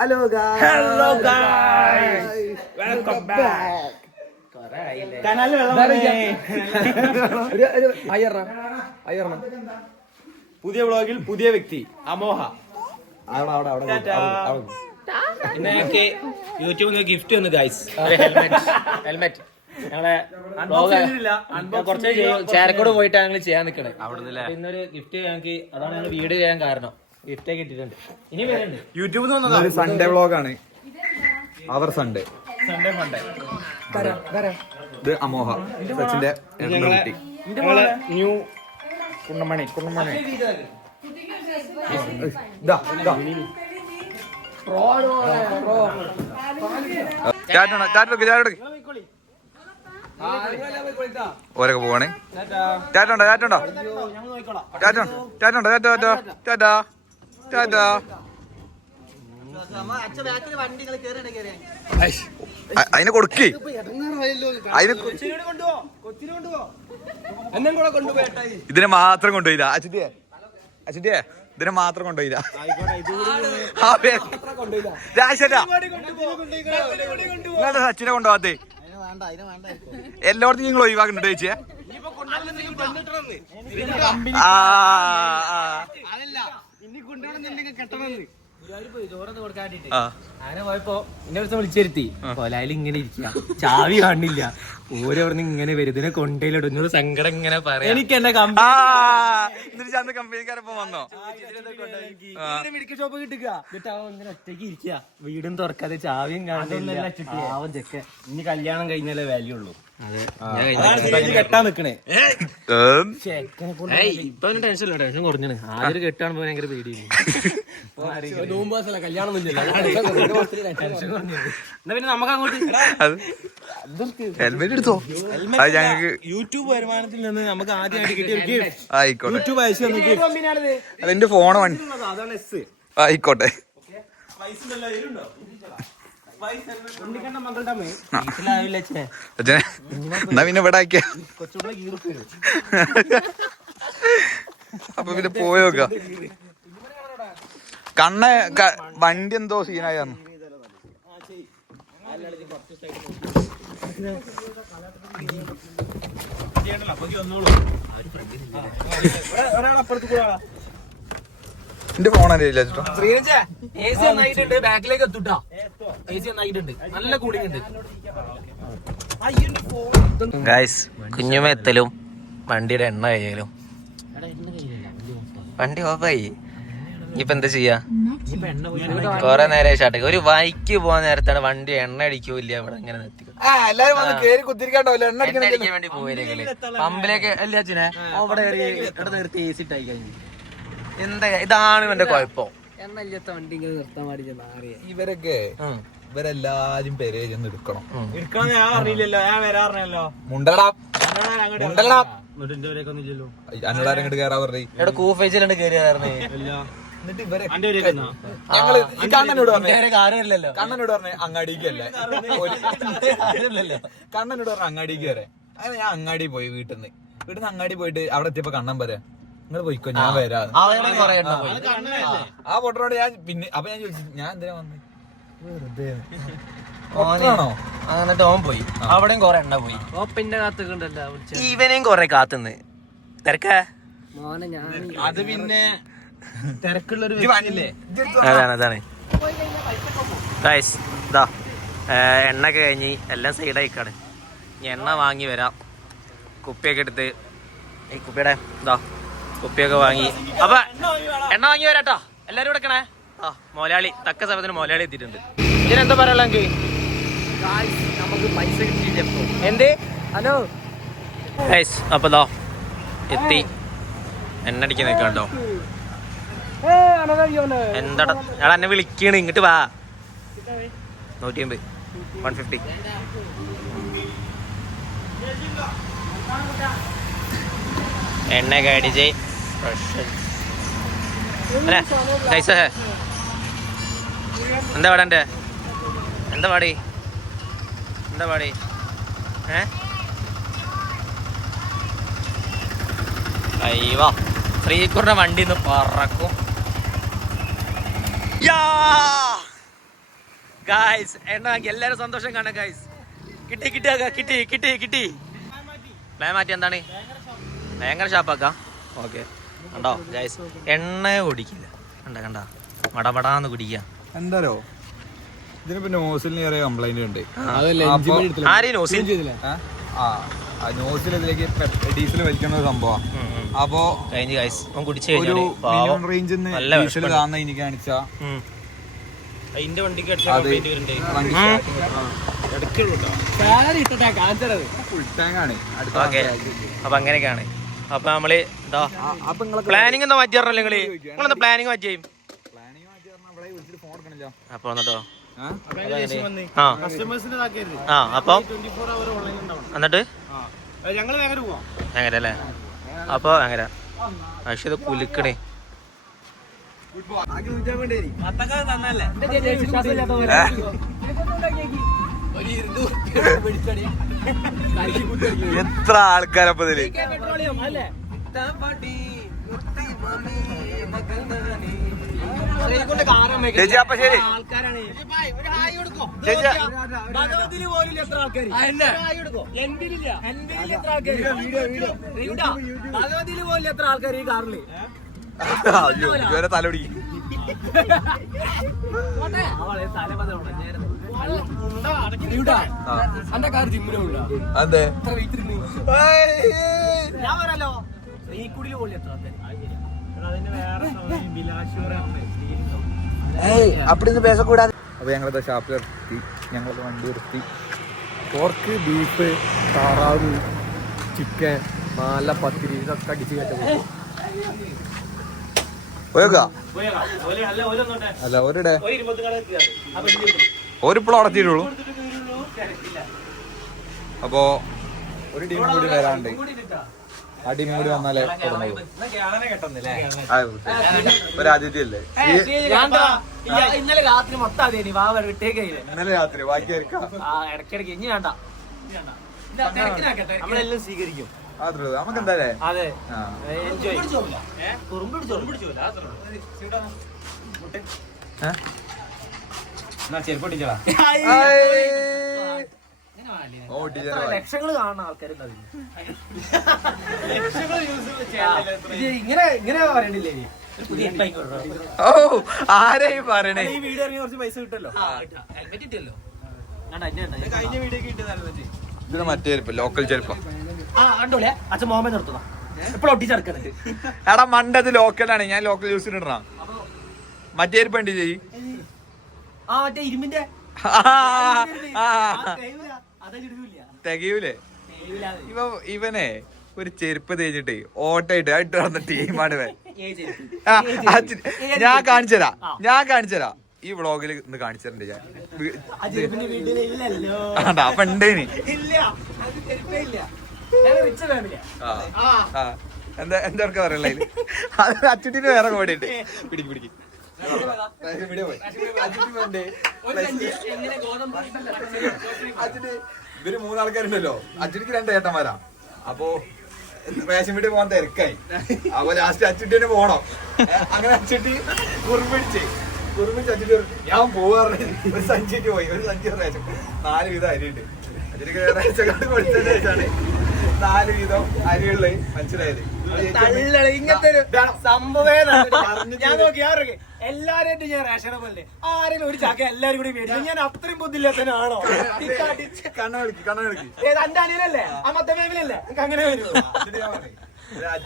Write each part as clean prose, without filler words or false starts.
Hello welcome back. പുതിയ വ്ളോഗിൽ പുതിയ വ്യക്തി അമോഹ. പിന്നെ ഞങ്ങൾക്ക് യൂട്യൂബിൽ നിന്ന് ഗിഫ്റ്റ് വന്നു ഗൈസ്. ഹെൽമെറ്റ് ഞങ്ങളെ കുറച്ച് ചേരക്കോട് പോയിട്ടാണ് ഞങ്ങൾ ചെയ്യാൻ നിൽക്കണേ. ഇന്നൊരു ഗിഫ്റ്റ് ഞങ്ങൾക്ക്, അതാണ് ഞങ്ങൾ വീഡിയോ ചെയ്യാൻ കാരണം. ഗിഫ്റ്റ് കിട്ടിയിട്ടുണ്ട്. ഇനി വരുന്നുണ്ട് യൂട്യൂബിൽ നിന്ന് സൺഡേ വ്ളോഗാണ്. അവർ സൺഡേ ഫണ്ടേ. ഇത് അമോഹ സച്ചിന്റെ ന്യൂ കുണ്ണമണി. ഓരൊക്കെ പോവാണേ. ടാറ്റുണ്ടോ അതിനെ കൊടുക്കേ. ഇതിനെ മാത്രം കൊണ്ടുപോയില്ല അച്ഛൻ്റെ ഇതിനെ മാത്രം കൊണ്ടുപോയില്ല. സച്ചിനെ കൊണ്ടുപോകാത്തേ എല്ലായിടത്തും നിങ്ങൾ ഒഴിവാക്കുന്നുണ്ട് ചേച്ചിയെ. അങ്ങനെ പോയപ്പോ എന്നെ ദിവസം വിളിച്ചിരുത്തി. കൊലായിൽ ഇങ്ങനെ ഇരിക്കുക, ചാവി കാണില്ല. ഓരോന്ന് ഇങ്ങനെ വരും, ഇതിനെ കൊണ്ടേലിടും. സങ്കടം ഇങ്ങനെ പറയാം. എനിക്ക് എന്നെ കമ്പനിക്കാരപ്പോ വന്നോ മെഡിക്കൽ ഷോപ്പ് കിട്ടുക. എന്നിട്ട് അവൻ ഇങ്ങനെ ഒറ്റയ്ക്ക് ഇരിക്കുക, വീടും തുറക്കാതെ ചാവിയും കാണുന്നില്ല. ഇനി കല്യാണം കഴിഞ്ഞാലേ വാല്യൂ ഉള്ളൂ. കെട്ടാൻ നിക്കണേ. ഇപ്പൊ ടെൻഷൻ കുറഞ്ഞാണ്. ആദ്യം കെട്ടാണ് ഭയങ്കര പേടിയില്ല. കല്യാണം പിന്നെ നമുക്ക് അങ്ങോട്ട് ഹെൽമെറ്റ് എടുത്തോ. ഞങ്ങൾക്ക് യൂട്യൂബ് വരുമാനത്തിൽ നിന്ന് നമുക്ക് ആദ്യമായിട്ട് കിട്ടിയ ആയിക്കോട്ടെ. യൂട്യൂബ് അയച്ചു. അതെന്റെ ഫോണ് ആയിക്കോട്ടെ. എന്നാ പിന്നെ ഇവിടെ ആക്കിയ അപ്പൊ പിന്നെ പോയോക്ക. വണ്ടി എന്തോ സീനായിരുന്നു. എന്റെ ഫോണല്ലേ ബാക്കിലേക്ക് എത്തുട്ടാ. നല്ല കൂടിയുണ്ട് ഗൈസ്. കുഞ്ഞുമെത്തലും വണ്ടിയുടെ എണ്ണ കഴിയലും. വണ്ടി ഓഫായി. ഇനിയിപ്പോ എന്താ ചെയ്യാ? കൊറേ നേരം ഷാട്ടേക്ക് ഒരു വൈക്ക് പോകാൻ നേരത്താണ് വണ്ടി എണ്ണ അടിക്കൂല്ല. ഇവിടെ ഇങ്ങനെ നിർത്തി വേണ്ടി പോയില്ലേ പമ്പിലേക്ക് അല്ലേ അച്ഛനെ അവിടെ നിർത്തി എ സി ഇട്ടായി കഴിഞ്ഞു. എന്താ ഇതാണ് ഇവന്റെ കുഴപ്പം. എണ്ണയില്ലാത്ത വണ്ടി ഇങ്ങനെ നിർത്താൻ പാടില്ല. ഇവരെല്ലാരും പേര് എടുക്കണം. ഞാൻ അറിയില്ലല്ലോ, ഞാൻ വരാറില്ലല്ലോ. അങ്ങോട്ട് കേറാ പറഞ്ഞേ. ഇവിടെ കൂഫേജിലുണ്ട് കയറി കയറണേ. എന്നിട്ട് ഇവരെ കണ്ണനോട് പറഞ്ഞേ അങ്ങാടിക്കല്ലേ. കണ്ണനോട് പറഞ്ഞ അങ്ങാടിക്ക് വരെ. അങ്ങനെ ഞാൻ അങ്ങാടി പോയി. വീട്ടിന്ന് അങ്ങാടി പോയിട്ട് അവിടെ എത്തിയപ്പോ കണ്ണൻ പറയാ നിങ്ങൾ പോയിക്കോ ഞാൻ വരാ. ആ പൊട്ടനോട് ഞാൻ പിന്നെ അപ്പൊ ഞാൻ ചോദിച്ചു ഞാൻ എന്തിനാ വന്നേ എന്നിട്ട് ഓൻ പോയി. അവിടെയും കൊറേ എണ്ണ പോയി. പിന്നെ കാത്തുണ്ടല്ലോ ഇവനെയും കൊറേ കാത്തുന്ന് തിരക്ക. അത് പിന്നെ തിരക്കുള്ളൊരു അതാണ്. ഇതാ എണ്ണ ഒക്കെ കഴിഞ്ഞ് എല്ലാം സൈഡായിക്കാണ്. ഇനി എണ്ണ വാങ്ങി വരാം. കുപ്പിയൊക്കെ എടുത്ത് ഈ കുപ്പിയുടെ ഇതാ കുപ്പിയൊക്കെ വാങ്ങി അപ്പൊ എണ്ണ വാങ്ങി വരാട്ടോ. എല്ലാരും എടുക്കണേ. മൊലാളി തക്ക സമയത്തിന് മൊലാളി എത്തിയിട്ടുണ്ട്. ഇതിനെന്താ പറയാ നമുക്ക് പൈസ കിട്ടിയില്ല. എന്ത് ഹലോ ഗൈസ്. അപ്പൊ ദാ എത്തി എണ്ണടിക്കാൻ നിൽക്കാട്ടോ. എന്താടാ ഞാൻ എന്നെ വിളിക്കണ് ഇങ്ങോട്ട് വാ. 150 150 എണ്ണയൊക്കെ അടിച്ച് എന്താ പാടാ എൻ്റെ എന്താ പാടി അയ്യോ ശ്രീകുറിന്റെ വണ്ടി ഒന്ന് പറക്കും. ഗായ്സ് എണ്ണ വാങ്ങി എല്ലാരും സന്തോഷം കാണാം ഗായ്സ്. കിട്ടി പ്ലാൻ മാറ്റി എന്താണ് ഭയങ്കര ഷാപ്പാക്കാം. ഓക്കെ കണ്ടോ ഗായ്സ് എണ്ണ കുടിക്കില്ല കണ്ട മടമടാന്ന് കുടിക്കുക. എന്താരോ ഇതിനിപ്പോ നോസിൽ ചെറിയ കംപ്ലൈന്റ് ഉണ്ട്. ആരെയും നോസിൽ നോസിൽ ഇതിലേക്ക് ഡീസൽ വലിക്കുന്ന ഒരു സംഭവം. അപ്പൊ കഴിഞ്ഞ് ഗായ്സ് കുടിച്ചു ഒരു മിനിമം റേഞ്ചിൽ ഡീസൽ കാണുന്ന എനിക്ക് കാണിച്ചാ അതിന്റെ വണ്ടിക്ക് ഫുൾ ടാങ്ക് ആണ്. അപ്പൊ അങ്ങനെയൊക്കെയാണ്. അപ്പൊ നമ്മള് എന്താ പ്ലാനിങ് എന്താ മാറ്റി പറഞ്ഞല്ലോ നിങ്ങളെന്താ പ്ലാനിങ് മാറ്റി ചെയ്യും അപ്പൊ വന്നിട്ടോ അപ്പൊ എന്നിട്ട് അങ്ങനെ അല്ലേ അപ്പൊ അങ്ങനെ പക്ഷെ ഇത് കുലുക്കണേ എത്ര ആൾക്കാരപ്പോ ഇതില് ചേച്ചി അപ്പൊ ശരി എത്ര ആൾക്കാർ ഈ കാറില് ഇതുവരെ തല പിടിക്കും. അതെ ഞാൻ പറയാലോ ശ്രീകുടിയിൽ പോലെ എത്ര അപ്പൊ ഞങ്ങളത് ഷാപ്പിൽ നിർത്തി, ഞങ്ങളത് വണ്ടി നിർത്തി. പോർക്ക്, ബീഫ്, താറാവ്, ചിക്കൻ, മാല, പത്തിരി ഇതൊക്കെ അടിച്ച് കയറ്റം അല്ല ഒരിടെ ഒരിപ്പോഴും അടച്ചിട്ടുള്ളൂ. അപ്പോ ഒരു ടീം കൂടി വരാണ്ട് ആ ടീം കൂടി വന്നാലേ ഒരാതിഥ്യല്ലേ ഇന്നലെ രാത്രി മൊത്തം ഇന്നലെ രാത്രി ബാക്കി ഇടയ്ക്കിടയ്ക്ക് ഇനി വേണ്ട നമ്മളെല്ലാം സ്വീകരിക്കും. അത്രേ നമുക്ക് എന്തായാലേ അതെ ലക്ഷങ്ങള് കാണുന്ന ആൾക്കാരുണ്ട്. ഇങ്ങനെ ഇങ്ങനെ പറയണില്ലേ ഓ ആരെയും പറയണേ. ഈ വീഡിയോ ഇറങ്ങി കുറച്ച് പൈസ കിട്ടല്ലോ. കഴിഞ്ഞ വീഡിയോ കിട്ടിയതായിരുന്നു. ഇത് മറ്റേ ലോക്കൽ ചെരുപ്പ. അച്ഛൻ മോഹമ്മദ് നിർത്തുന്ന എപ്പോഴും ഒട്ടിച്ചെടുക്കുന്നത്. എടാ മണ്ടത് ലോക്കലാണ്, ഞാൻ ലോക്കൽ യൂസ് ഇടണ. മറ്റേ ചെരുപ്പ് ഉണ്ട് ചെയ്യ്. മറ്റേ ഇരുമ്പിന്റെ തികയൂലേ ഇവനെ ഒരു ചെരുപ്പ് തേച്ചിട്ട് ഓട്ടായിട്ട് ആയിട്ട് നടന്ന ടീമാണ് ഇവൻ. ഞാൻ കാണിച്ചുതരാം ഈ വ്ളോഗിൽ ഇന്ന് കാണിച്ചിട്ടുണ്ട് ഞാൻ. അപ്പൊ ഉണ്ടേനി എന്താ പറയല അത് അച്ചുട്ടിന് വേറെ കോടി ഉണ്ട്. പിടിക്ക് ഇവര് മൂന്നാൾക്കാരുണ്ടല്ലോ. അച്ചുട്ടിക്ക് 2 ഏട്ടന്മാരാ. അപ്പൊ റേഷൻ വീട്ടിൽ പോകാൻ തിരക്കായി. അപ്പൊ ലാസ്റ്റ് അച്ചുട്ടിന് പോണോ അങ്ങനെ അച്ചുട്ടി കുറുമ്പിടിച്ച് അച്ചുട്ടി ഞാൻ പോവാറ് ഒരു സഞ്ചിട്ട് പോയി. ഒരു സഞ്ചി റേഷൻ 4 വീതം അരിയുണ്ട്. അച്ചുട്ടിക്ക് റേഷൻ കാർഡ് കൊടുത്തതിന് ശേഷമാണ് 4 വീതം അരിയുള്ളത് മനസ്സിലായത്. ഇങ്ങനത്തെ ഒരു സംഭവേ ഞാൻ നോക്കി എല്ലാരും ഞാൻ റേഷനെ പോലെ ആരെങ്കിലും ഒരു ചാക്ക എല്ലാരും കൂടി മേടിക്കും. ഞാൻ അത്രയും ബുദ്ധിയില്ലാത്തനാണോ? എന്റെ അനിയനല്ലേ ആ മൊത്തം ഫാമിലല്ലേ എനിക്ക് അങ്ങനെ വരും.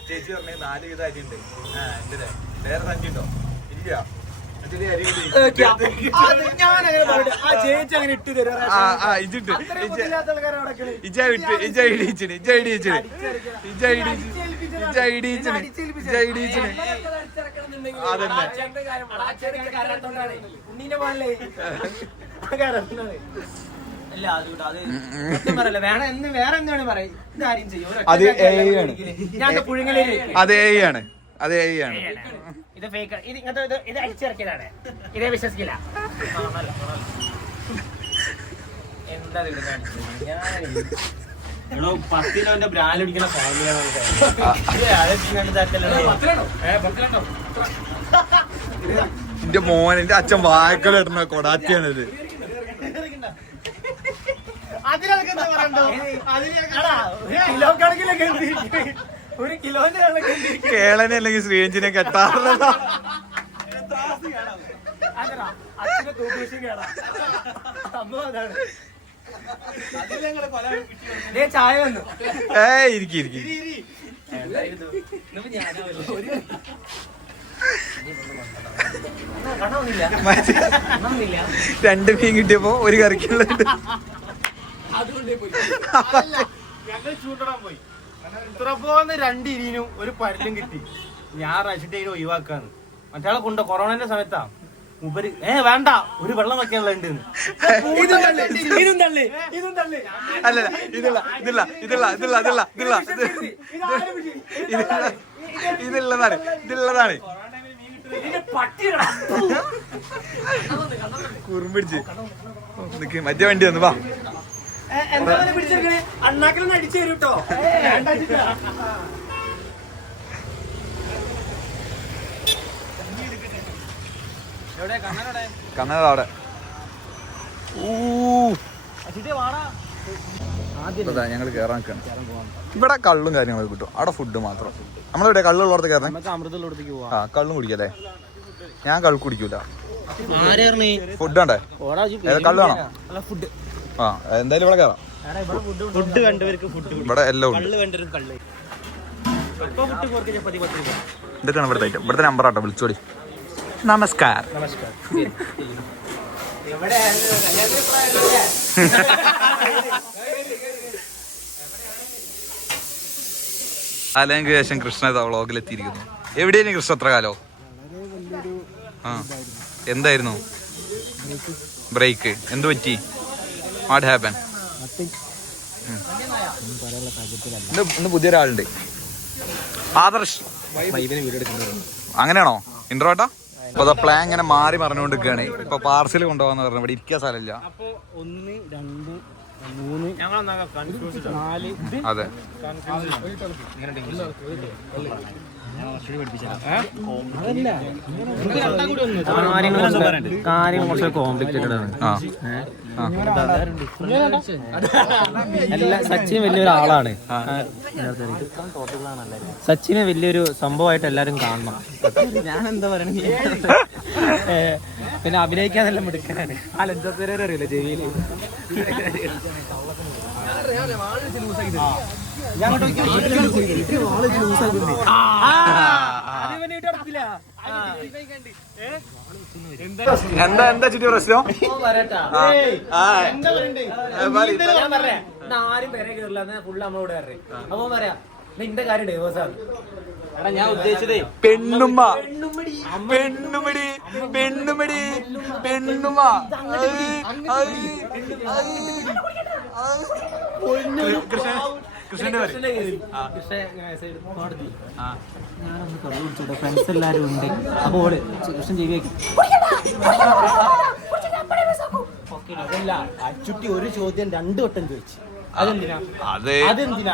ചേച്ചി പറഞ്ഞ 4 വീതം അരിയുണ്ട്. വേറെ സഞ്ചി ഉണ്ടോ? ഇല്ല. ഞാനങ്ങനെ പറയട്ടെ ആ ചേച്ചി അങ്ങനെ ഇട്ടു തരും. ഉണ്ണീന്റെ പോലെ അല്ല അതുകൊണ്ട് അത് വേണം എന്ന് വേറെ എന്താണ് പറയും. ഇതാരും ചെയ്യും. ഞാൻ പുഴുങ്ങലേ അതെ ഇത് ഫേക്ക്. ഇത് ഇങ്ങനത്തെ ഇത് അടിച്ചിറക്കിയതാണ്. ഇതേ വിശ്വസിക്കില്ല. എന്താ പത്തിലോന്റെ ബ്രാൻഡ് പിടിക്കുന്ന എന്റെ മോൻ എന്റെ അച്ഛൻ വായക്കലിടുന്ന കൊടാറ്റിയാണിത്. കിലോ കണക്കിലൊക്കെ ഒരു കിലോന്റെ കേളനെ അല്ലെങ്കിൽ ശ്രീരഞ്ജിനെ കെട്ടാറില്ല. അച്ഛനെ തൂക്കുവശം കേടാ സംഭവം അതാണ്. ചായ വന്നു. ഇരിക്കി രണ്ട് മീൻ കിട്ടിയപ്പോ ഒരു കറിക്കുള്ളത് ഞങ്ങൾ ചൂണ്ടിടാൻ പോയി. ഇത്ര പോകുന്ന 2 ഇരിനും ഒരു പരലും കിട്ടി. ഞാൻ റച്ചിട്ട് ഒഴിവാക്കാന്ന്. മറ്റേ കൊണ്ട കൊറോണന്റെ സമയത്താ ഉപരി വേണ്ട ഒരു വെള്ളം വെക്കാനുള്ള ഉണ്ട്. അല്ലല്ല ഇതുള്ളതാണ് കുറുമ്പിടിച്ച് നിക്ക് മറ്റേ വണ്ടി വന്നു വാ. എന്താ പിടിച്ചെടുക്കണേ? അണ്ണാക്കിലൊന്ന് അടിച്ചു തരും കേട്ടോ. കണ്ണട അവിടെ. ഞങ്ങൾ കേറാൻ നിൽക്കണം. ഇവിടെ കള്ളും കാര്യങ്ങളൊക്കെ കിട്ടും. അവിടെ ഫുഡ് മാത്രം. നമ്മളിവിടെ കള്ളുള്ളടത്ത് കയറണം. ആ കള്ളും കുടിക്കല്ലേ? ഞാൻ കള്ളു കുടിക്കൂല. ഫുഡ് വേണ്ടേ? കള്ളു വേണം. ആ എന്തായാലും ഇവിടെ കയറാം. ഇവിടെ എല്ലാം ഉണ്ട്. ഇതൊക്കെയാണ് ഇവിടുത്തെ ഐറ്റം. ഇവിടുത്തെ നമ്പർ ആട്ടോ, വിളിച്ചോടി. നമസ്കാരം. അല്ലെങ്കിൽ ശേഷം കൃഷ്ണ വ്ളോഗിലെത്തിയിരിക്കുന്നു. എവിടെയായിരുന്നു കൃഷ്ണ എത്ര കാലോ? ആ എന്തായിരുന്നു ബ്രേക്ക്? എന്ത് പറ്റി? What happen? ഇന്ന് പുതിയൊരാളുണ്ട്, ആദർശ്. അങ്ങനെയാണോ ഇൻട്രോട്ടാ? അപ്പൊ പ്ലാൻ ഇങ്ങനെ മാറി പറഞ്ഞുകൊണ്ടിരിക്കുകയാണ്. ഇപ്പൊ പാർസൽ കൊണ്ടുപോകാന്ന് പറഞ്ഞു. ഇവിടെ ഇരിക്കാൻ സ്ഥലമില്ല. അതെ കാര്യം കുറച്ച് കോംപ്ലിക്കേറ്റഡ് ആണ്. സച്ചിൻ വലിയൊരാളാണ്. സച്ചിനെ വലിയൊരു സംഭവമായിട്ട് എല്ലാരും കാണണം. ഞാൻ എന്താ പറയണ, പിന്നെ അഭിനയിക്കാനെല്ലാം എടുക്കാനാണ്. അറിയില്ല ജയില്. എന്താ എന്താ ചുറ്റി പ്രശ്നം? ആരും പേരെ കയറില്ല, ഫുള്ള് നമ്മളോട് കയറി. അപ്പൊ പറയാ നിന്റെ കാര്യം ഡൈവേഴ്സാണ്. ഞാൻ ഉദ്ദേശിച്ചതേ പെണ്ണുമ്മ പെണ്ണുമടി പെണ്ണുമടി പെണ്ണുമ്മ. കൃഷ്ണന്റെ ഞാനൊന്ന് കള്ളു കുടിച്ചോട്ടെ, ഫ്രണ്ട്സ് എല്ലാരും ഉണ്ട്. അപ്പൊ ഓട് കൃഷ്ണൻ ജീവി അതല്ല അച്ചുട്ടി ഒരു ചോദ്യം 2 വട്ടം ചോദിച്ചു. അതെന്തിനാ? അതെന്തിനാ?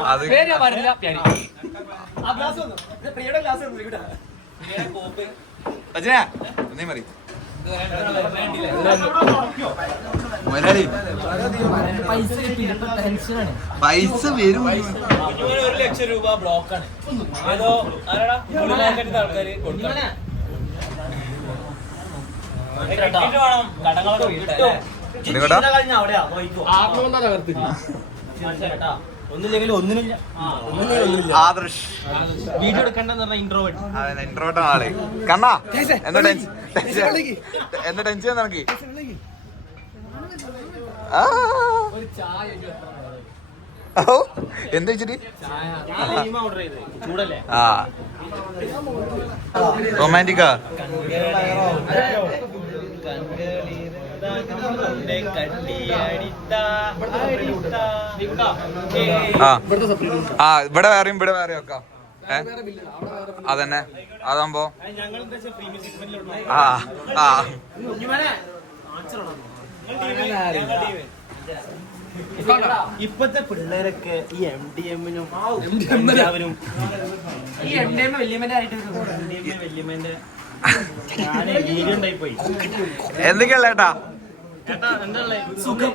മതി പൈസ വരും. 1 ലക്ഷം രൂപ ബ്ലോക്കാണ്. ഏതോ ആൾക്കാര് ഒന്നില്ലെങ്കിൽ ഒന്നിനില്ല. ആദർശ് വീഡിയോ എടുക്കണ്ടെന്ന് പറഞ്ഞ ഇൻട്രോവേർട്ട്. ഇൻട്രോവേർട്ട് ആള്. കണ്ണാ എന്താ ടെൻഷൻ? എന്താ ടെൻഷൻ നിനക്ക്? എന്താ വെച്ചിട്ട് ആ റൊമാൻറ്റിക്കാ? ആ ഇവിടെ വേറെയും ഇവിടെ വേറെയും ഒക്കെ അതന്നെ. അതാകുമ്പോ ആ ആ ഇപ്പത്തെ പിള്ളേരൊക്കെ ഈ MDM-നും ഈ MDM വല്യമ്മന്റെ ആയിട്ട് വല്യമ്മന്റെ വീഡിയോ ഉണ്ടായി പോയി. എന്തൊക്കെയല്ല ഏട്ടാ? സുഖം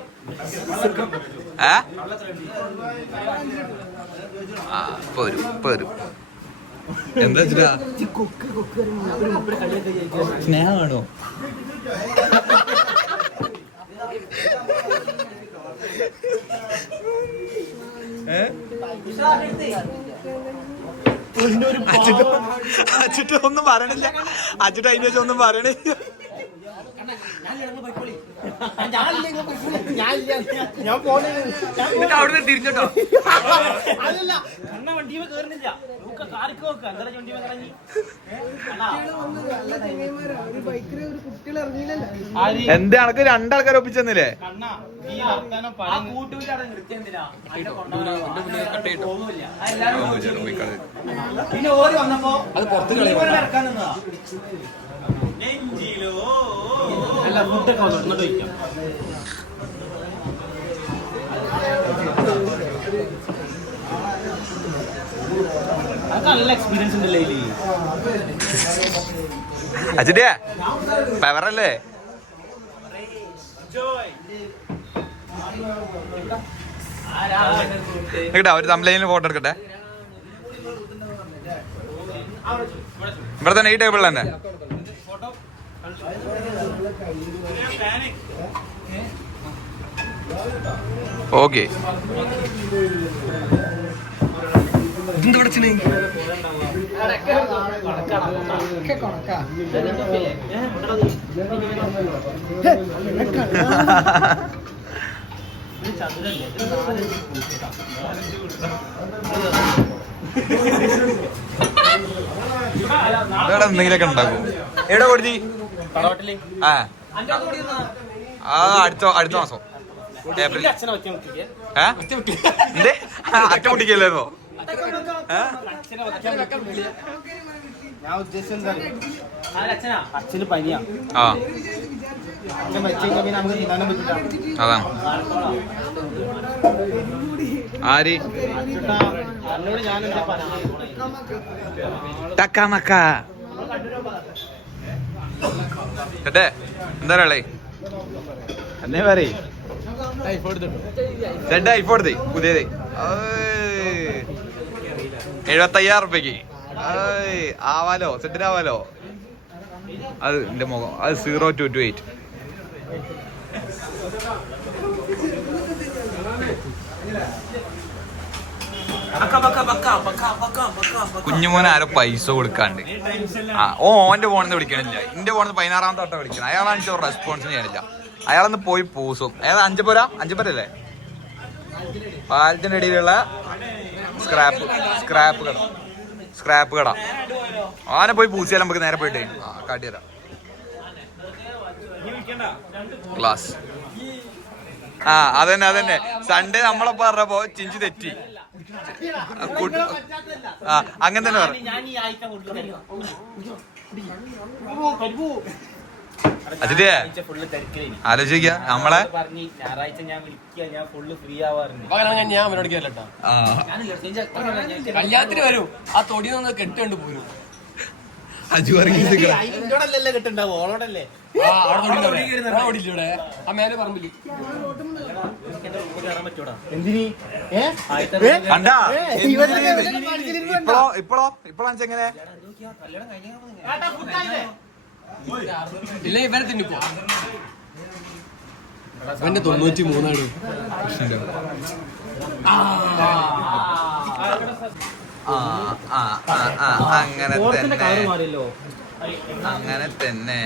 വരും എന്താ വെച്ചിട്ടാ സ്നേഹമാണോ? അച്ചിട്ട് ഒന്നും പറയണില്ല. അച്ചിട്ട് അതിന്റെ വെച്ച് ഒന്നും പറയണില്ല. അവിടെ തിരിഞ്ഞോട്ടോ. എന്താ അനക്ക് രണ്ടാൾക്കാരെ ഒപ്പിച്ചെന്നില്ലേ? പിന്നെ ഓര് വന്നപ്പോ അത് പുറത്ത് അല്ല ഫുഡൊക്കെ ഇങ്ങോട്ട് വയ്ക്കാം. അത് നല്ല എക്സ്പീരിയൻസ് ഉണ്ടല്ലേ ഇതില്. അജിതേ പവറല്ലേ? കേട്ടാ ഒരു തമിഴിൽ ഫോട്ടോ എടുക്കട്ടെ. ഇവിടെ തന്നെ ഈ ടേബിളിൽ തന്നെ. ഓക്കെ എന്തെങ്കിലൊക്കെ ഉണ്ടാക്കും. എവിടെ കൊടുത്തി? അടുത്ത മാസം ഏപ്രിൽ. എന്തേ അറ്റ കുട്ടിക്കല്ലോ? ഞാൻ ഉദ്ദേശിച്ചത് അച്ഛന് പനിയാ. അതാണ് ആര് കേട്ടെ എന്താ പറയേ? എന്നേ പറയേ രണ്ട് ഐഫോൺ എടുത്തേ പുതിയത് 75,000 റുപ്യക്ക്. ആവാലോ സെറ്റിനാവാലോ. അത് എന്റെ മുഖം അത് 0228. കുഞ്ഞുമോനെ ആരോ പൈസ കൊടുക്കാണ്ട് ഓന്റെ ഫോണിന്ന് വിളിക്കണില്ല. എന്റെ ഫോണിന്ന് 16-ാമത്തെ വട്ടം വിളിക്കണം. അയാളാണ് റെസ്പോൺസ് ചെയ്യണില്ല. അയാളൊന്ന് പോയി പൂസും. ഏതാ അഞ്ചുപുരല്ലേ പാലത്തിന്റെ ഇടയിലുള്ള സ്ക്രാപ്പ് കട. ആനെ പോയി പൂസിയാൽ നമുക്ക് നേരെ പോയിട്ടേ കാട്ടിത്തരാം. ക്ലാസ് അതന്നെ സൺഡേ നമ്മളെ പറഞ്ഞപ്പോ ചിഞ്ചി തെറ്റി. അങ്ങനെ തന്നെ പറഞ്ഞു. അതിന്റെ ആലോചിക്ക നമ്മളെ ഞായറാഴ്ച ഞാൻ വിളിക്കുക, ഞാൻ ഫുള്ള് ഫ്രീ ആവാറുണ്ട്. കല്യാണത്തിന് വരും ആ തൊടി നിന്ന് കെട്ടുകൊണ്ട് പോരും. അജുവറിയോടല്ലേ കിട്ടുണ്ടാവും, ഓളോടല്ലേ? ആ മേലെ പറമ്പില് എന്തിനീ ഇപ്പോഴാ എങ്ങനെ ഇല്ല ഇവരെ തിന്നിപ്പോ ഇവന്റെ 93 അങ്ങനെ തന്നെ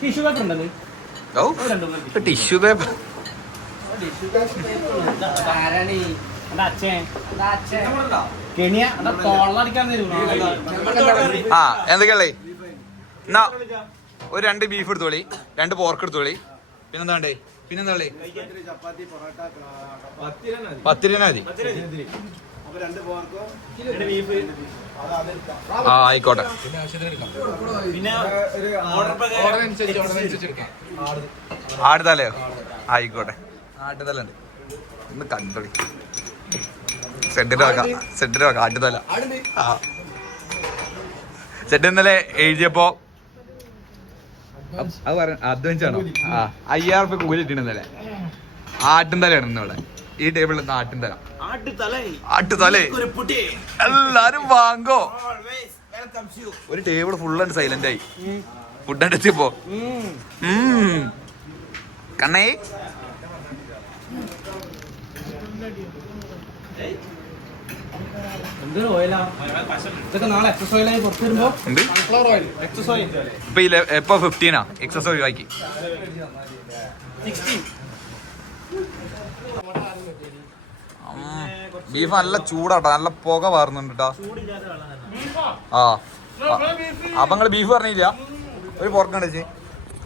ടിഷ്യൂ പേപ്പർ ഉണ്ടോ? ടിഷ്യൂ പേപ്പർ എന്തൊക്കെയല്ലേ? എന്നാ ഒരു 2 ബീഫ് എടുത്തോളി, 2 പോർക്ക് എടുത്തോളി. പിന്നെന്താണ്ടേ? പിന്നെന്താളേ? 10 രൂപ മതി. ആയിക്കോട്ടെ. ആടുതലയോ? ആയിക്കോട്ടെ. ആട്ടുതലുണ്ട്. ഒന്ന് കണ്ടോളി. സെഡിന് വെക്കാം ആട്ടുതല. സെഡ് ഇന്നലെ എഴുതിയപ്പോ അത് പറ അധ്വാനിച്ചാണോ? ആ 5000 റുപ്യ കൂലി ഇട്ടിരുന്നല്ലേ? ആട്ടും തലയാണ് ഇന്നിവിടെ ഈ ടേബിളിൽ നിന്ന്. ആട്ടുതലേ എല്ലാരും വാങ്ങോ. ഒരു ടേബിൾ ഫുൾ ആൻഡ് സൈലന്റ് ആയി ഫുഡ് അടിച്ചപ്പോ. കണ്ണേ ഇപ്പൊ 15 എക്സസ് ഒഴിവാക്കി. ബീഫ് നല്ല ചൂടാട്ടോ, നല്ല പുക വാറുന്നുണ്ട് കേട്ടോ. ആ അപ്പൊ നിങ്ങള് ബീഫ് പറഞ്ഞില്ല? ഒരു പോർക്ക് കണ്ടേ?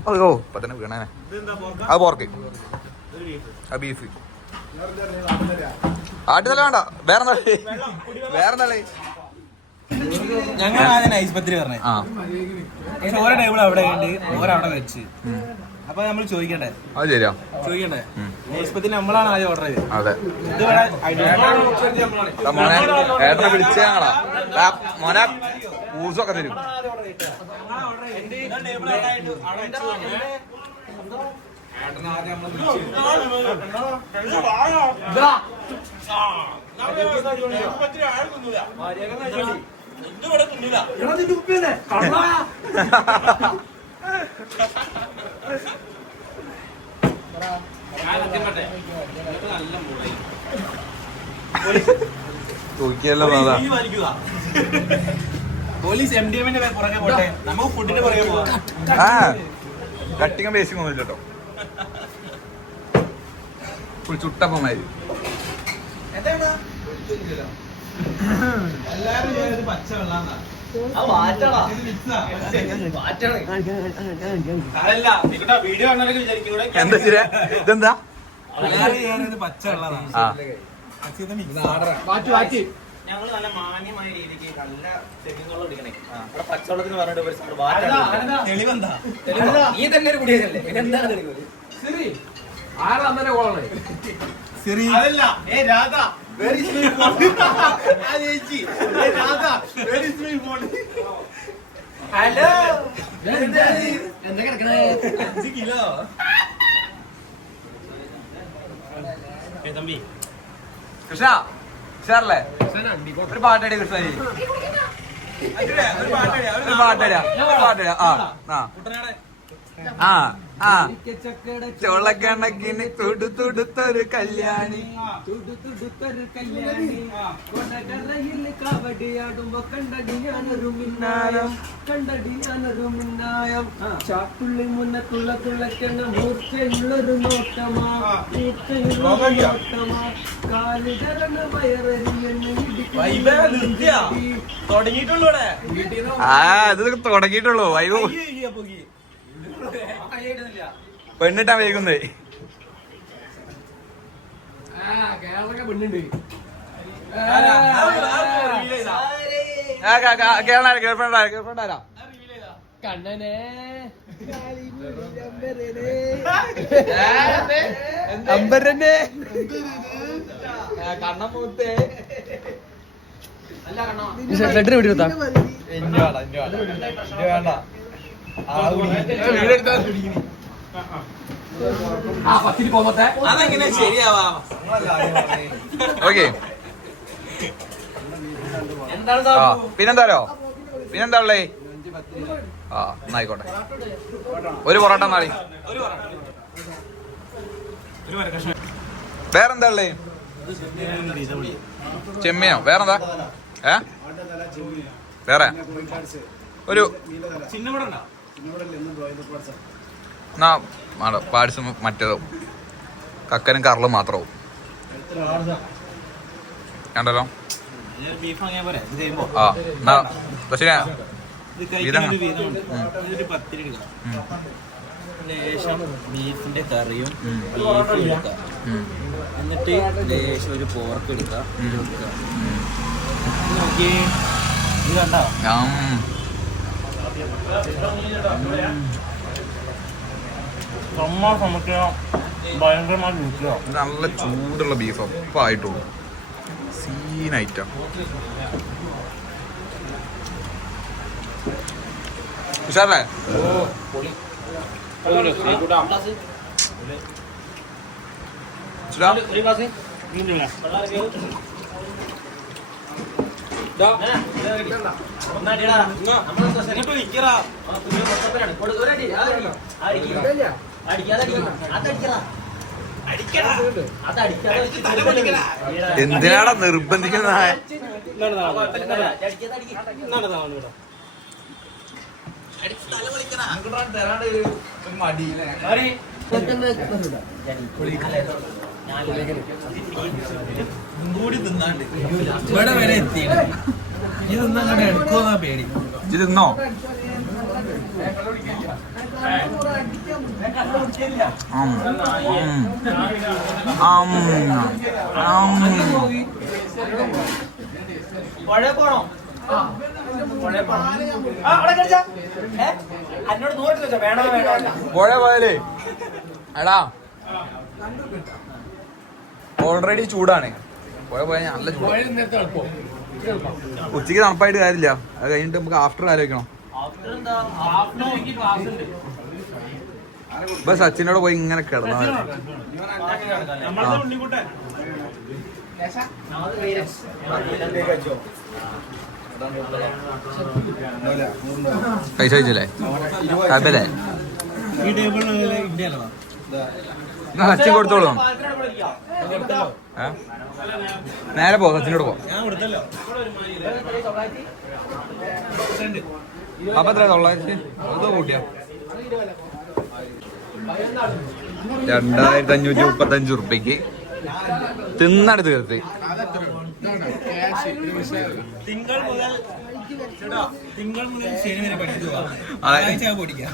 ഓ ഇപ്പൊ തന്നെ വീണേ. അത് പോർക്ക്, ആ ബീഫ്. ആട്ടുതല വേണ്ട, വേറെന്താ? ഞങ്ങൾ ആദ്യം ഐസ്പത്രി പറഞ്ഞേ. ഓരോ ടേബിൾ അവിടെ ഉണ്ട്, ഓരവിടെ വെച്ച്. അപ്പൊ നമ്മൾ ചോദിക്കണ്ടേ? അത് ശരിയാ, ചോദിക്കണ്ടേ? ഐസ്പത്രി നമ്മളാണ് ആദ്യം ഓർഡർ ചെയ്തത്. അതെ. മോനെ ഏട്ടനെ വിളിച്ച ഞങ്ങളാ. മോനെ ഊസൊക്കെ തരും. പോലീസ് MDMന്റെ പുറകെ പോട്ടെ, നമുക്ക് ഫുഡിന്റെ പുറകെ പോവാം. കട്ടിങ്ങും ബേസിംഗ് ഒന്നും ഇല്ലട്ടോ, ഫുൾ ചുട്ടപ്പമാര്. എന്താ ശരിയാ? ഇതെന്താ? ഞങ്ങള് നല്ല മാന്യമായ രീതിക്ക് നല്ല തെളിവുകൾ എടുക്കണേ. ഇവിടെ പച്ചവെള്ളത്തിന് പറഞ്ഞിട്ട് തെളിവെന്താ? നീ തന്നെ ഒരു കുടിയല്ലേ, പിന്നെ എന്താണ് തെളിവ്? അതല്ല, Radha where is my phone? ആ ചേച്ചി, Radha where is my phone? Hello, എന്താ കിടക്കണേ? 5 കിലോ. തമ്പി കൃഷ്ണ ഉഷാറല്ലേ? ഒരു പാട്ടടി കൃഷ്ണ, ഒരു പാട്ടടിയാ. ആ ചോളക്കണക്കിന് തുടുത്തൊരു കല്യാണി. കാവടിയാടുമ്പോ കണ്ടടി ഞാനൊരു മിന്നായം, ചാപ്പുള്ളി മുന്നത്തുള്ള തുളയ്ക്കണ മൂർച്ചയുള്ളൊരു നോട്ടമാ, കാലിടരണ വയറരിയെന്ന് തുടങ്ങിയിട്ടുള്ളൂടെ. ഇത് തുടങ്ങിയിട്ടുള്ളൂ. വൈകു പെണ്ണിട്ടാ വൈകുന്നേ. പെണ്ണുണ്ട് ഗേൾഫ്രണ്ട് ആരാ? കണ്ണനെ കണ്ണമൂത്തേ അതെങ്ങനെ ശരിയാവാ? ഓക്കെ. പിന്നെന്താരോ? പിന്നെന്താ ഉള്ളേ? ആ എന്നായിക്കോട്ടെ. ഒരു പൊറോട്ട നാളി. വേറെന്താ ഉള്ളേ? ചെമ്മയോ? വേറെന്താ? വേറെ ഒരു പാഴ്സും മറ്റേതോ കക്കനും കറളും മാത്രവും കണ്ടല്ലോ. ആ എന്നാ പക്ഷേ ലേശം ബീഫിന്റെ കറിയും ബീഫ് എടുക്കുക, എന്നിട്ട് ലേശം ഒരു പോർക്ക് എടുക്കുക. നോക്കി ഇത് കണ്ടോ? നല്ല ചൂടുള്ള ബീഫ് അപ്പം ആയിട്ടുള്ളൂ. സീനൈറ്റം. ഉഷാറല്ലേ? എന്തിനാടാ നിർബന്ധിക്കുന്ന ഇവിടെ വരെ എത്തി ഇതൊന്നും എടുക്കുമെന്നാ പേടി. ഇത് തിന്നോ? പുഴ പോയാലേ എടാ ഓൾറെഡി ചൂടാണ്. പുഴ പോയാൽ നല്ല ചൂട്. ഉച്ചക്ക് തണുപ്പായിട്ട് കാര്യമില്ല. അത് കഴിഞ്ഞിട്ട് നമുക്ക് ആഫ്റ്റർ ആലോചിക്കണം. ഇപ്പൊ സച്ചിനോട് പോയി ഇങ്ങനെ കിടന്നു. പൈസ കഴിച്ചല്ലേ? കുഴപ്പല്ലേ? സച്ചിൻ കൊടുത്തോളൂ. നേരെ പോ, സച്ചിനോട് പോ. അപ്പൊ എത്ര 900 കൂട്ടിയ 2535 ഉറുപ്പിക്ക് തിന്നട് തീർത്ത്.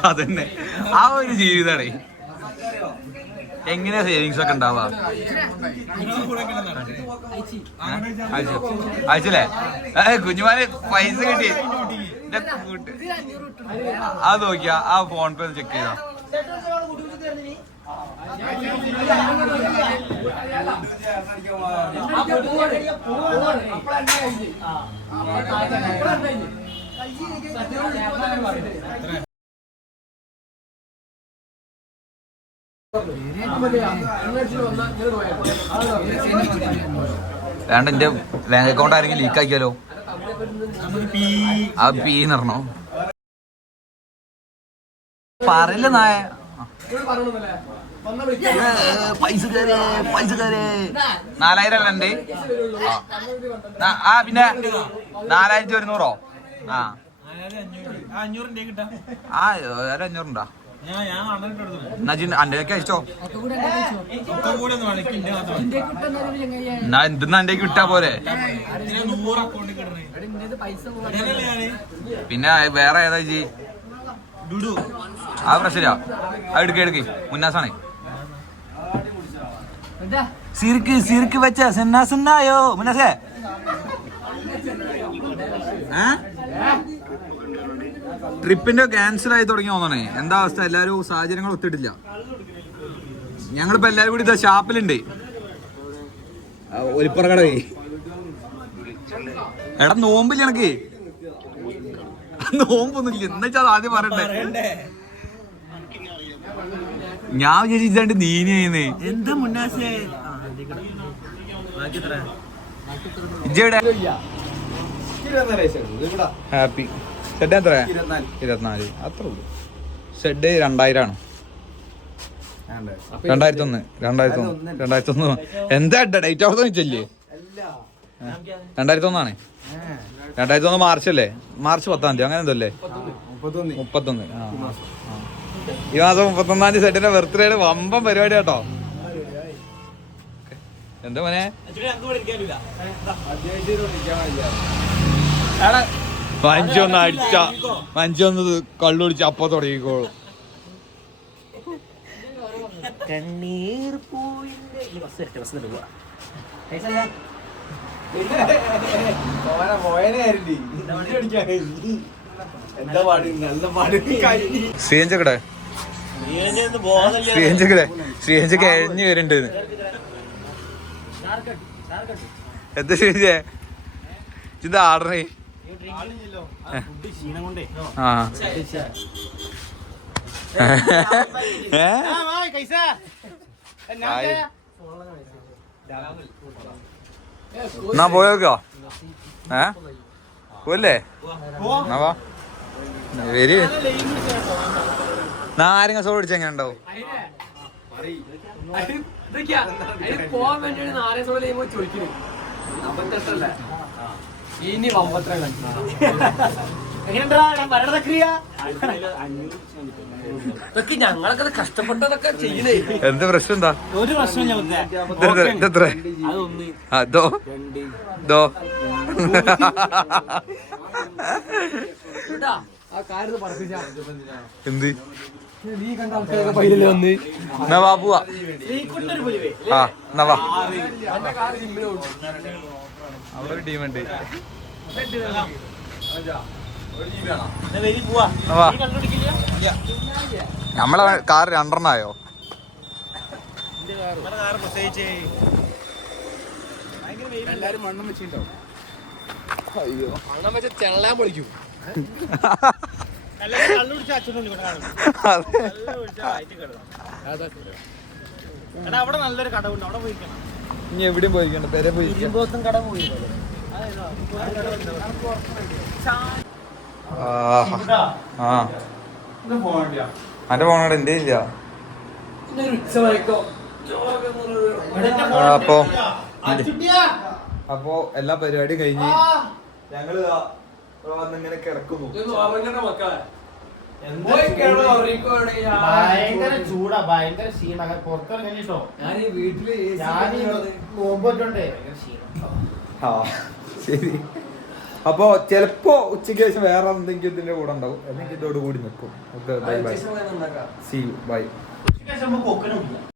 അതന്നെ ആ ഒരു ജീവിതമാണ്. എങ്ങനെയാ സേവിങ്സ് ഒക്കെ ഉണ്ടാവാ? അയച്ചല്ലേ? കുഞ്ഞുമാരെ പൈസ കിട്ടി. അത് നോക്കിയാ ആ ഫോൺ പേ ചെക്ക് ചെയ്താ. വേണ്ട, എന്റെ ബാങ്ക് അക്കൗണ്ട് ആരെങ്കിലും ലീക്ക് ആക്കിയാലോ? ആ പി നടണോ? പറയില്ല നായ. പൈസ 4000 അല്ല എന്റെ. ആ പിന്നെ 4100. ആ 500 അന്റെയൊക്കെ അയച്ചോ. എന്തെന്നാ എന്റെ കിട്ടാ പോരെ. പിന്നെ വേറെ ഏതാ ജി? ആ പ്രശ്നമില്ല, അത് എടുക്ക് മുന്നാസാണേ. സിർക്ക് വെച്ച സെന്നാസന്നായോ മുന്നാസേ? ട്രിപ്പിന്റെ ക്യാൻസൽ ആയി തുടങ്ങി തോന്നണേ. എന്താ അവസ്ഥ? എല്ലാരും സാഹചര്യങ്ങൾ ഒത്തിട്ടില്ല. ഞങ്ങളിപ്പോ എല്ലാരും കൂടി ഇതാ ഷാപ്പിലുണ്ട്. ഒലിപ്പറകട എടാ നോമ്പില്ല എനക്ക്. നോമ്പൊന്നുമില്ല. എന്നുവെച്ചാ ആദ്യം പറയണ്ടേ. ഞാൻ വിചാരിച്ചാണ്ട് നീനെന്ന്. എന്താ മുന്നാസേ ഹാപ്പി. ഷെഡ് എത്ര? 24. അത്ര ഉള്ളു. ഷെഡ് 2000 ആണ്. 2001. എന്താ ഡേറ്റ് ഓഫ് ചോദിച്ചല്ലേ? 2001 ആണ്. 2001 മാർച്ച് അല്ലേ? മാർച്ച് 10 അങ്ങനെ എന്തല്ലേ? 31. ഈ മാസം 31 ഷെഡിന്റെ ബർത്ത്ഡേ വമ്പൻ പരിപാടി കേട്ടോ. എന്താ മോനെ? മഞ്ചൊന്ന് അടിച്ച മഞ്ചൊന്ന് കള്ളുടിച്ച് അപ്പൊ തുടങ്ങിക്കോളും. കണ്ണീർ ശ്രീയഞ്ചക്കടെ കഴിഞ്ഞു വരുന്നുണ്ട്. എന്താ ശ്രീജേ ഇത് ആർഡർ? ആ എന്നാ പോയോക്കോ പോല്ലേ എന്നാ വാ വരി നാരങ്ങ സോഡ് പിടിച്ച എങ്ങനെ ഉണ്ടാവും പോവാൻ വേണ്ടിയാണ് നാളെ സോള ചോദിക്കുന്നത് ഇനി ഇതൊക്കെ ഞങ്ങളൊക്കെ കഷ്ടപ്പെട്ടതൊക്കെ ചെയ്യണേ. എന്ത് പ്രശ്നം എന്താ ഒരു പ്രശ്നം എത്ര അതോ ദോ ആ കാര്യം പഠിപ്പിച്ചാ എന്ത് നീ കണ്ട ആൾക്കാരൊക്കെ പൈലല്ലേ വന്ന് എന്നാ വാ പോവാ ആ എന്നാ വാ എന്റെ കാറ് ജിമ്മിൽ പോകും. അവിടെ ഒരു ടീമുണ്ട് നമ്മളെ കാർ രണ്ടെണ്ണായോ എല്ലാരും മണ്ണം വെച്ചിട്ടുണ്ടാവും. മണ്ണം വെച്ച് ചെള്ളാൻ പൊളിക്കും. അവിടെ നല്ലൊരു കടവുണ്ട്, അവിടെ പോയിക്കണം. ഇനി എവിടെയും പോയിക്കണ്ട പേരെ പോയി കട പോയി ആ അന്റെ ഫോണോട് എന്റെ ഇല്ല പിന്നെ ഒരു ഉച്ചമയക്കം. അപ്പോ എല്ലാ പരിപാടിയും കഴിഞ്ഞ് ഞങ്ങള് വന്നിങ്ങനെ കിടക്കുന്നു. ഇതൊന്ന് ഉറങ്ങണ്ട മക്കളെ. പോയി കിടന്ന് ഉറങ്ങിക്കോടെ. ഭയങ്കര ചൂടാ, ഭയങ്കര ക്ഷീണ. പുറത്തിറങ്ങിട്ടോ ഞാൻ ഈ വീട്ടില് ഞാൻ നോമ്പോണ്ടേ ഭയങ്കര ക്ഷീണം. ആ ശരി. അപ്പോ ചെലപ്പോ ഉച്ചയ്ക്ക് ശേഷം വേറെ എന്തെങ്കിലും ഇതിന്റെ കൂടെ ഉണ്ടാവും, അല്ലെങ്കിൽ ഇതോട് കൂടി നിൽക്കും. Okay bye bye, see you bye. ഉച്ചയ്ക്ക് ശേഷം നമുക്ക് കൊക്കനുമില്ല.